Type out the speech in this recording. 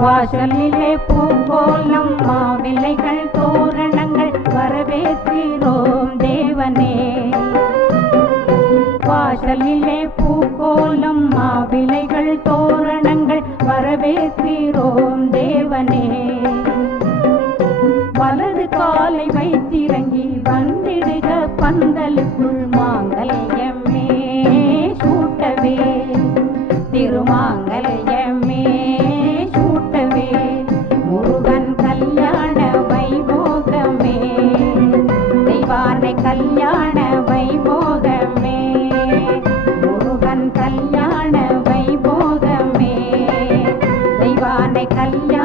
வாசலிலே பூங்கோலம் மாவிலைகள் தோரணங்கள் வரவேற்கிறோம் தேவனே. வாசலிலே பூங்கோலம் மாவிலைகள் தோரணங்கள் வரவேற்கிறோம் தேவனே. வலது காலை வைத்திறங்கி வந்திடுக பந்தலுக்குள் மாங்கல்யமே சூட்டவே திருமாங்கல்யமே சூட்டவே முருகன் கல்யாண வைபோகமே தெய்வானை கல்யாண வைபோகமே முருகன் கல்யாண வைபோகமே தெய்வானை கல்யாண